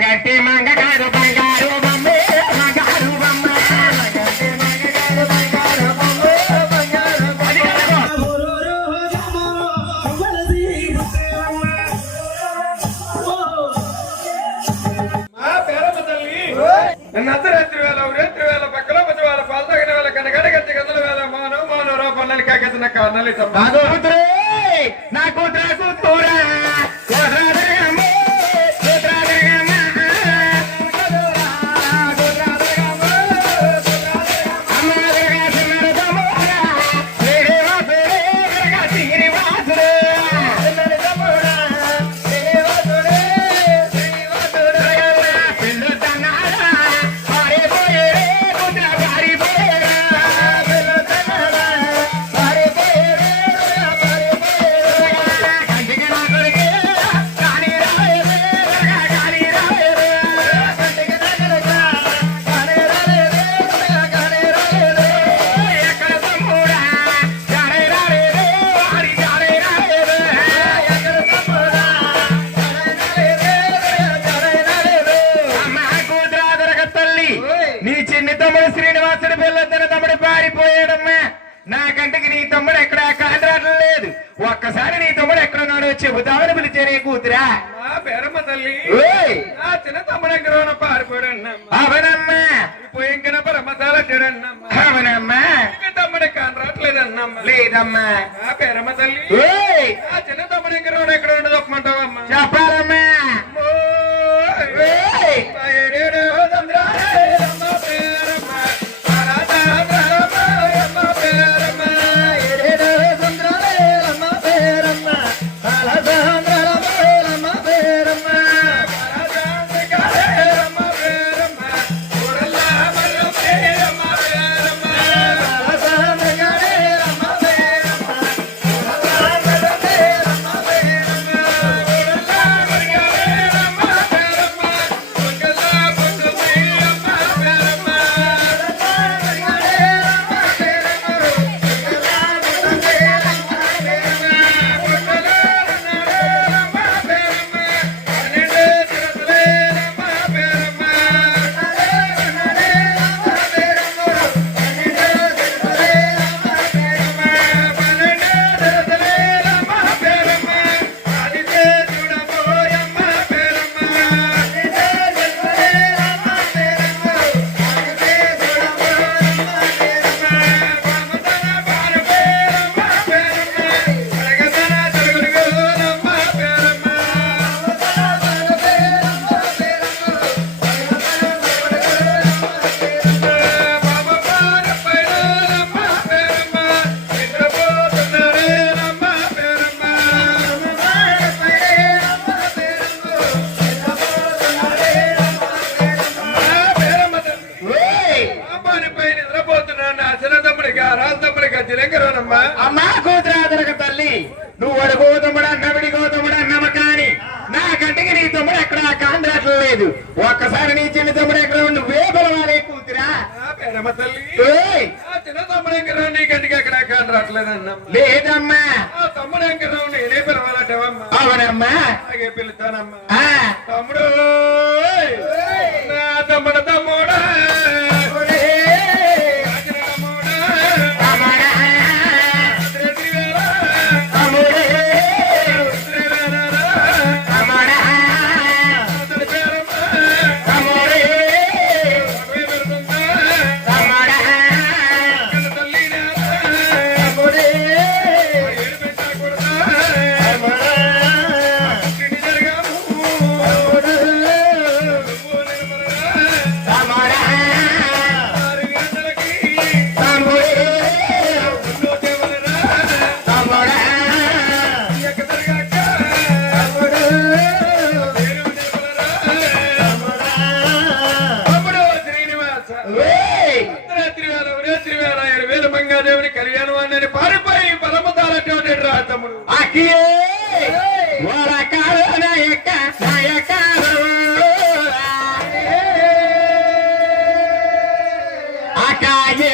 గట్టి మంగ కాదు బంగారు బొమ్మే బంగారు బొమ్మ. నర్ధరాత్రి వేళ రాత్రి వేల పాలు తగిన వేళ ఒక్కసారి నీ తమ్ముడు ఎక్కడున్నాడో చెబుతామని పిలిచే నీ కూతురా. పేరమ్మ తల్లి. ఆ చిన్న తమ్ముడు ఎక్కడ పారిపోయాడన్నమ్మా. అవనమ్మా! పోయింకన తమ్ముడు కాని లేదమ్మా! ఆ పేరమ్మ తల్లి. చిన్న అమ్మా. కోతురాదులకు తల్లి నువ్వు వాడు గోతముడు అన్నబడి గోతముడు అన్నమ్మ కానీ నా కంటికి నీ తమ్ముడు ఎక్కడ? కాంట్రాక్ట్ లేదు. ఒక్కసారి నీ చిన్న తమ్ముడు ఎక్కడ నువ్వే వాళ్ళే కూతురా. లేదమ్మా. తమ్ముడు ఎక్కడ నేనే పిలవాలంటే అవునమ్మా. పిలుస్తానమ్మా. తమ్ముడు. ಕಾಜಿ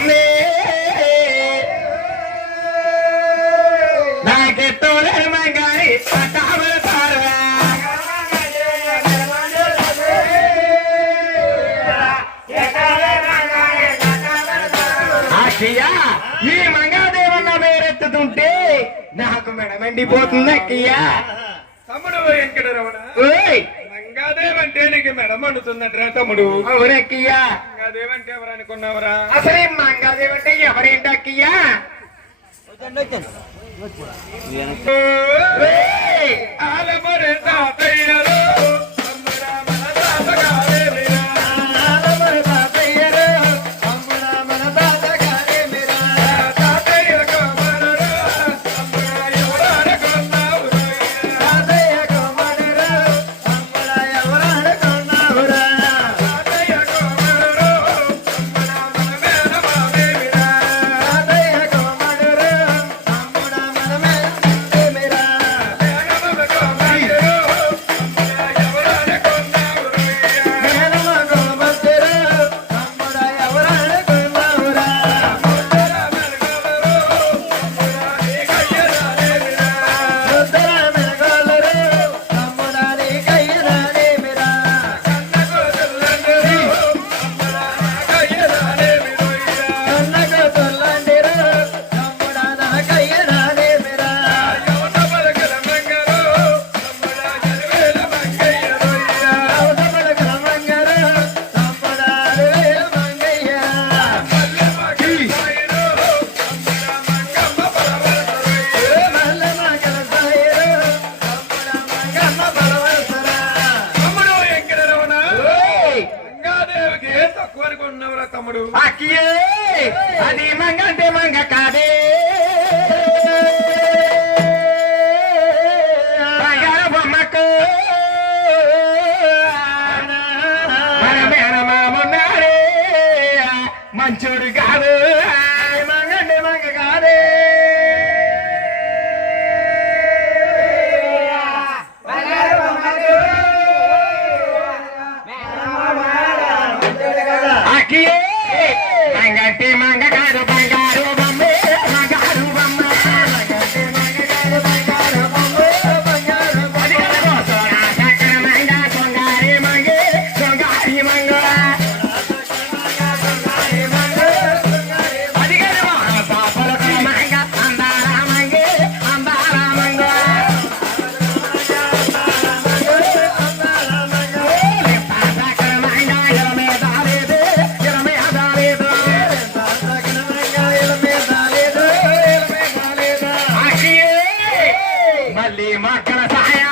ఉంది నాకెట్టో ధర్మంగారి పట్టాలు సారా ఈ మంగాదేవన్న వేరెత్తుతుంటే నాకు మెడమండిపోతుంది అక్కయ్యా. తమ్ముడు వెంకటరమణ. మంగాదేవంటే నీకు మెడమండుతుందంటరా తమ్ముడు? అవునక్కయ్యా. మంగాదేవంటే ఎవరు అనుకున్నావరా? అసలు ఈ మంగాదేవి అంటే ఎవరేంటి అక్కయ్యా? అప్పుడు. అది మంగ అంటే మంగ కాదే! Yeah.